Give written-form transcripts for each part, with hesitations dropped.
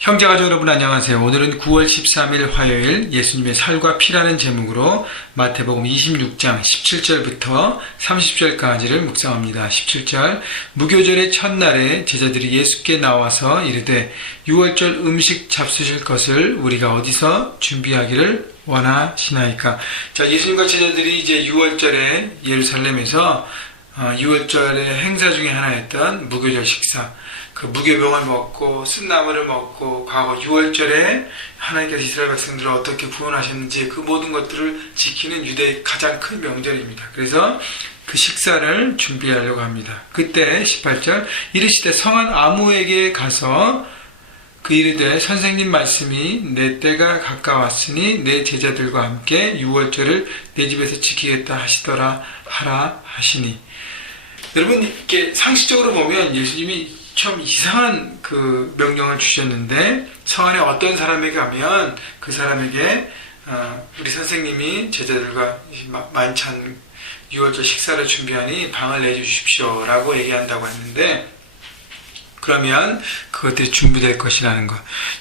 형제가족 여러분 안녕하세요. 오늘은 9월 13일 화요일 예수님의 살과 피라는 제목으로 마태복음 26장 17절부터 30절까지를 묵상합니다. 17절 무교절의 첫날에 제자들이 예수께 나와서 이르되 유월절 음식 잡수실 것을 우리가 어디서 준비하기를 원하시나이까. 자, 예수님과 제자들이 이제 유월절에 예루살렘에서 유월절의 행사 중에 하나였던 무교절 식사, 그 무교병을 먹고 쓴나물을 먹고 과거 유월절에 하나님께서 이스라엘 백성들을 어떻게 구원하셨는지 그 모든 것들을 지키는 유대의 가장 큰 명절입니다. 그래서 그 식사를 준비하려고 합니다. 그때 18절 이르시되 성한 아무에게 가서 그 이르되 선생님 말씀이 내 때가 가까웠으니 내 제자들과 함께 유월절을 내 집에서 지키겠다 하시더라 하라 하시니. 여러분, 이렇게 상식적으로 보면 예수님이 참 이상한 그 명령을 주셨는데, 성 안에 어떤 사람에게 가면 그 사람에게 우리 선생님이 제자들과 만찬 유월절 식사를 준비하니 방을 내주십시오 라고 얘기한다고 했는데, 그러면 그것들이 준비될 것이라는 것.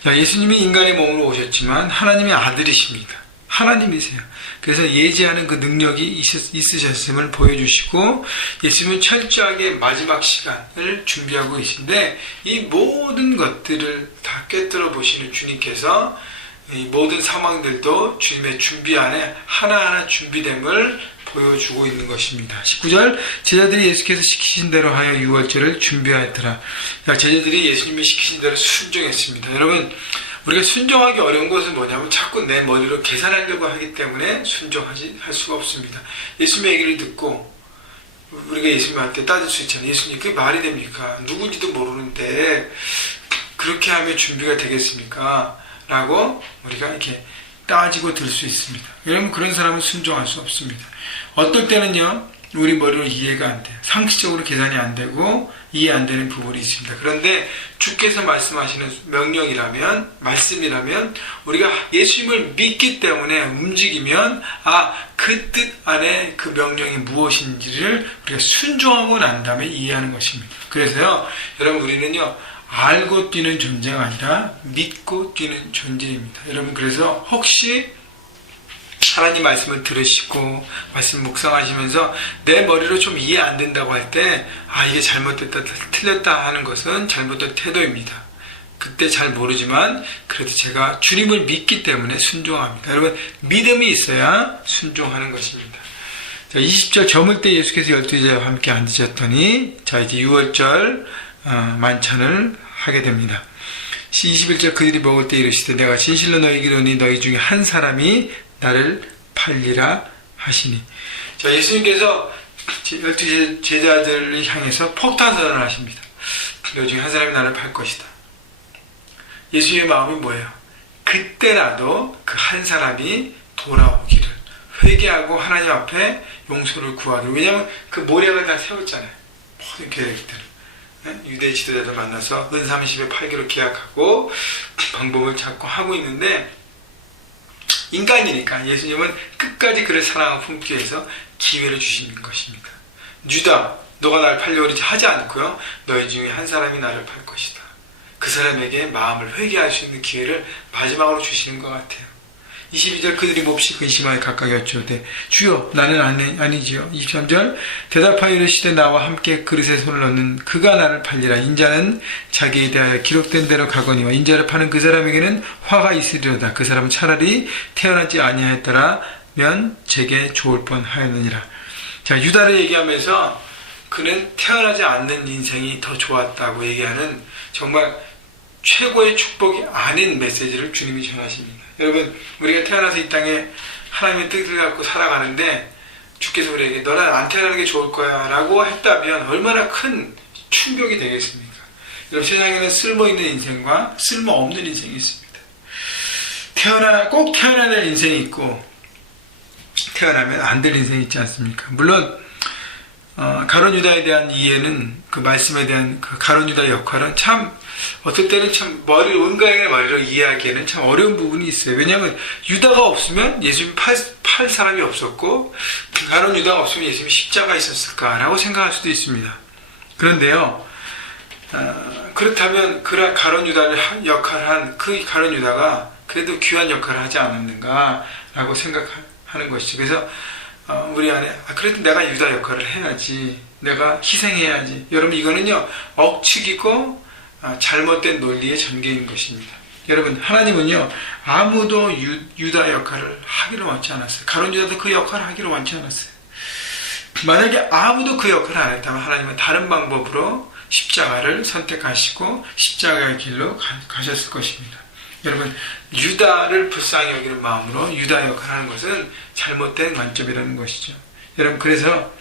예수님이 인간의 몸으로 오셨지만 하나님의 아들이십니다. 하나님이세요. 그래서 예지하는 그 능력이 있으셨음을 보여주시고, 예수님은 철저하게 마지막 시간을 준비하고 계신데, 이 모든 것들을 다 꿰뚫어 보시는 주님께서 이 모든 상황들도 주님의 준비 안에 하나하나 준비됨을 보여주고 있는 것입니다. 19절 제자들이 예수께서 시키신 대로 하여 유월절을 준비하였더라. 제자들이 예수님이 시키신 대로 순종했습니다. 여러분, 우리가 순종하기 어려운 것은 뭐냐면 자꾸 내 머리로 계산하려고 하기 때문에 할 수가 없습니다. 예수님의 얘기를 듣고 우리가 예수님한테 따질 수 있잖아요. 예수님, 그게 말이 됩니까? 누군지도 모르는데 그렇게 하면 준비가 되겠습니까? 라고 우리가 이렇게 따지고 들 수 있습니다. 여러분, 그런 사람은 순종할 수 없습니다. 어떨 때는요, 우리 머리로 이해가 안 돼요. 상식적으로 계산이 안 되고 이해 안 되는 부분이 있습니다. 그런데 주께서 말씀하시는 명령이라면, 말씀이라면 우리가 예수님을 믿기 때문에 움직이면 그 뜻 안에 그 명령이 무엇인지를 우리가 순종하고 난 다음에 이해하는 것입니다. 그래서요, 여러분, 우리는요, 알고 뛰는 존재가 아니라 믿고 뛰는 존재입니다. 여러분, 그래서 혹시 하나님 말씀을 들으시고 말씀 묵상하시면서 내 머리로 좀 이해 안 된다고 할 때 이게 잘못됐다 틀렸다 하는 것은 잘못된 태도입니다. 그때 잘 모르지만 그래도 제가 주님을 믿기 때문에 순종합니다. 여러분, 믿음이 있어야 순종하는 것입니다. 자, 20절 저물 때 예수께서 12제자와 함께 앉으셨더니 이제 유월절 만찬을 하게 됩니다. 21절 그들이 먹을 때 이르시되 내가 진실로 너희에게 이르노니 너희 중에 한 사람이 나를 팔리라 하시니. 자, 예수님께서 12 제자들을 향해서 폭탄 선언을 하십니다. 너희 중에 한 사람이 나를 팔 것이다. 예수님의 마음이 뭐예요? 그때라도 그 한 사람이 돌아오기를, 회개하고 하나님 앞에 용서를 구하기를. 왜냐하면 그 모략을 다 세웠잖아요. 모든 계획들을. 유대 지도자들 만나서 은 30에 팔기로 계약하고 방법을 찾고 하고 있는데, 인간이니까 예수님은 끝까지 그를 사랑하고 품기 위해서 기회를 주시는 것입니다. 유다, 너가 나를 팔려고 하지 않고요, 너희 중에 한 사람이 나를 팔 것이다. 그 사람에게 마음을 회개할 수 있는 기회를 마지막으로 주시는 것 같아요. 22절 그들이 몹시 근심하여 각각 여쭈되 주여 나는 아니지요. 23절 대답하여 이르시되 나와 함께 그릇에 손을 넣는 그가 나를 팔리라. 인자는 자기에 대하여 기록된 대로 가거니와 인자를 파는 그 사람에게는 화가 있으리로다. 그 사람은 차라리 태어나지 아니하였더라면 제게 좋을 뻔하였느니라. 자, 유다를 얘기하면서 그는 태어나지 않는 인생이 더 좋았다고 얘기하는 정말 최고의 축복이 아닌 메시지를 주님이 전하십니다. 여러분, 우리가 태어나서 이 땅에 하나님의 뜻을 갖고 살아가는데 주께서 우리에게 너는 안 태어나는 게 좋을 거야 라고 했다면 얼마나 큰 충격이 되겠습니까? 여러분, 세상에는 쓸모있는 인생과 쓸모없는 인생이 있습니다. 꼭 태어나야 될 인생이 있고 태어나면 안 될 인생이 있지 않습니까? 물론 가룟 유다에 대한 이해는, 그 말씀에 대한 그 가룟 유다의 역할은 참 어떨 때는 참 온가행의 머리로 이해하기에는 참 어려운 부분이 있어요. 왜냐하면 유다가 없으면 예수님 팔 사람이 없었고, 가룟 유다가 없으면 예수님이 십자가 있었을까라고 생각할 수도 있습니다. 그런데요, 그렇다면 그 가룟 유다를 역할을 한 그 가룟 유다가 그래도 귀한 역할을 하지 않았는가라고 생각하는 것이죠. 그래서 우리 안에 그래도 내가 유다 역할을 해야지, 내가 희생해야지. 여러분, 이거는요 억측이고 잘못된 논리의 전개인 것입니다. 여러분, 하나님은요 아무도 유다 역할을 하기를 원치 않았어요. 가룟 유다도 그 역할을 하기를 원치 않았어요. 만약에 아무도 그 역할을 안 했다면 하나님은 다른 방법으로 십자가를 선택하시고 십자가의 길로 가셨을 것입니다. 여러분, 유다를 불쌍히 여기는 마음으로 유다 역할을 하는 것은 잘못된 관점이라는 것이죠. 여러분, 그래서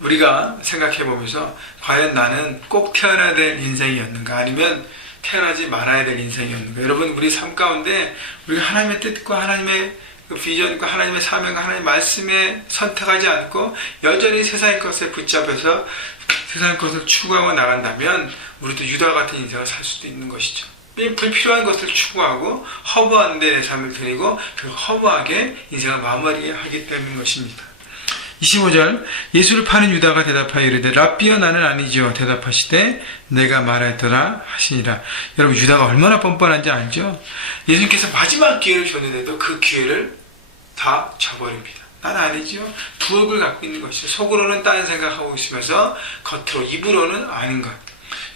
우리가 생각해 보면서 과연 나는 꼭 태어나야 될 인생이었는가, 아니면 태어나지 말아야 될 인생이었는가. 여러분, 우리 삶 가운데 우리가 하나님의 뜻과 하나님의 그 비전과 하나님의 사명과 하나님의 말씀에 선택하지 않고 여전히 세상의 것에 붙잡혀서 세상의 것을 추구하고 나간다면 우리도 유다 같은 인생을 살 수도 있는 것이죠. 불필요한 것을 추구하고 허무한 데 내 삶을 드리고 그 허무하게 인생을 마무리하기 때문인 것입니다. 25절, 예수를 파는 유다가 대답하여 이르되 랍비여, 나는 아니지요. 대답하시되 내가 말하였더라 하시니라. 여러분, 유다가 얼마나 뻔뻔한지 알죠? 예수님께서 마지막 기회를 줬는데도 그 기회를 다 저버립니다. 난 아니지요. 부업을 갖고 있는 것이죠. 속으로는 다른 생각하고 있으면서 겉으로, 입으로는 아닌 것.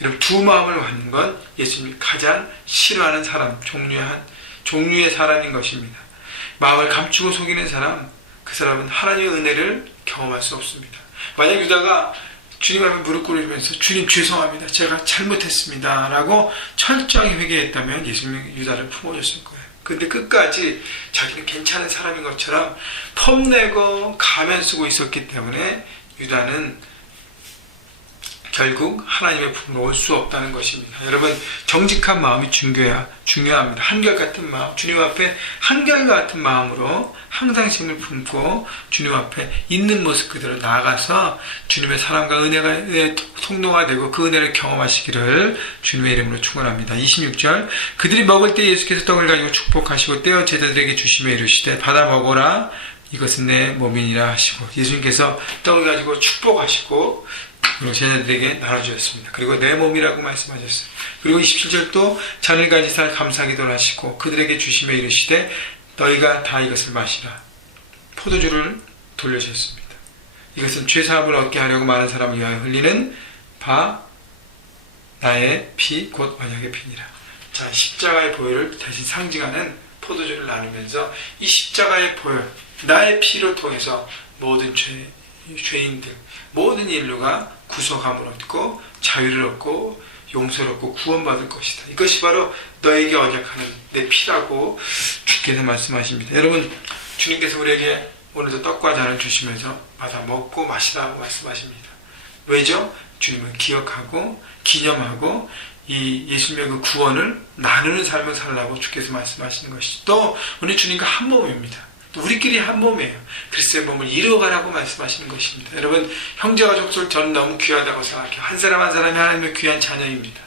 여러분, 두 마음을 갖는 건 예수님이 가장 싫어하는 사람, 종류의 사람인 것입니다. 마음을 감추고 속이는 사람, 그 사람은 하나님의 은혜를 경험할 수 없습니다. 만약 유다가 주님 앞에 무릎 꿇으면서 주님 죄송합니다, 제가 잘못했습니다 라고 철저하게 회개했다면 예수님이 유다를 품어줬을 거예요. 근데 끝까지 자기는 괜찮은 사람인 것처럼 폼내고 가면 쓰고 있었기 때문에 유다는 결국 하나님의 품으로 올 수 없다는 것입니다. 여러분, 정직한 마음이 중요합니다. 한결같은 마음, 주님 앞에 한결같은 마음으로 항상 힘을 품고 주님 앞에 있는 모습 그대로 나아가서 주님의 사랑과 은혜의 통로가 되고 그 은혜를 경험하시기를 주님의 이름으로 축원합니다. 26절, 그들이 먹을 때 예수께서 떡을 가지고 축복하시고 떼어 제자들에게 주시며 이르시되 받아 먹어라, 이것은 내 몸이니라 하시고, 예수님께서 떡을 가지고 축복하시고 그리고 제자들에게 나눠주셨습니다. 그리고 내 몸이라고 말씀하셨어요. 그리고 27절 또 잔을 가지사 감사기도를 하시고 그들에게 주시며 이르시되 너희가 다 이것을 마시라. 포도주를 돌려주셨습니다. 이것은 죄사함을 얻게 하려고 많은 사람을 위하여 흘리는 나의 피, 곧 언약의 피니라. 자, 십자가의 보혈을 대신 상징하는 포도주를 나누면서 이 십자가의 보혈, 나의 피로 통해서 모든 죄인들, 모든 인류가 구속함을 얻고 자유를 얻고 용서를 얻고 구원받을 것이다. 이것이 바로 너에게 언약하는 내 피라고 주께서 말씀하십니다. 여러분, 주님께서 우리에게 오늘도 떡과 잔을 주시면서 받아 먹고 마시라고 말씀하십니다. 왜죠? 주님은 기억하고 기념하고 이 예수님의 그 구원을 나누는 삶을 살라고 주께서 말씀하시는 것이죠. 또 우리 주님과 한 몸입니다. 우리끼리 한 몸이에요. 그리스도의 몸을 이루어가라고 말씀하시는 것입니다. 여러분, 형제가족들 저는 너무 귀하다고 생각해요. 한 사람 한 사람이 하나님의 귀한 자녀입니다.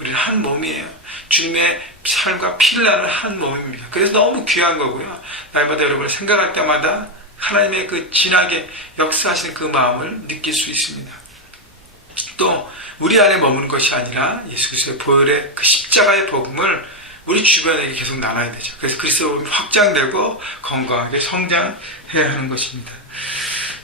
우리는 한 몸이에요. 주님의 삶과 피를 나는 한 몸입니다. 그래서 너무 귀한 거고요. 날마다 여러분을 생각할 때마다 하나님의 그 진하게 역사하시는 그 마음을 느낄 수 있습니다. 또 우리 안에 머무는 것이 아니라 예수 그리스도의 보혈의 그 십자가의 복음을 우리 주변에게 계속 나눠야 되죠. 그래서 그리스도의 복음이 확장되고 건강하게 성장해야 하는 것입니다.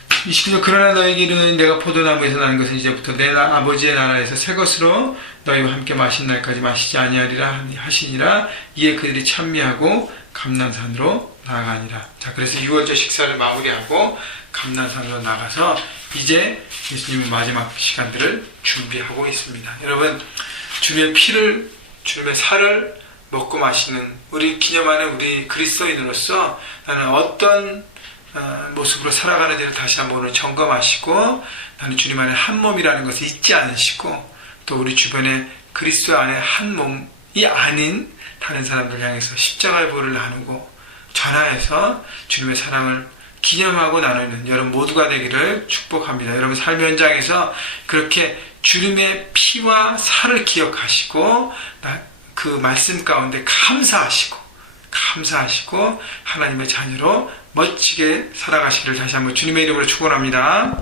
29절, 그러나 너에게 이르노니 내가 포도나무에서 나는 것은 이제부터 내 아버지의 나라에서 새 것으로 너희와 함께 마신 날까지 마시지 아니하리라 하시니라. 이에 그들이 찬미하고 감난산으로 나아가니라. 자, 그래서 6월절 식사를 마무리하고 감난산으로 나가서 이제 예수님의 마지막 시간들을 준비하고 있습니다. 여러분, 주님의 피를, 주님의 살을 먹고 마시는 우리 기념하는 우리 그리스도인으로서 나는 어떤 모습으로 살아가는지를 다시 한번 오늘 점검하시고, 나는 주님 안에 한 몸이라는 것을 잊지 않으시고, 또 우리 주변에 그리스도 안에 한 몸이 아닌 다른 사람들 향해서 십자가의 보혈을 나누고 전하여서 주님의 사랑을 기념하고 나누는 여러분 모두가 되기를 축복합니다. 여러분 삶의 현장에서 그렇게 주님의 피와 살을 기억하시고 그 말씀 가운데 감사하시고 하나님의 자녀로 멋지게 살아가시기를 다시 한번 주님의 이름으로 축원합니다.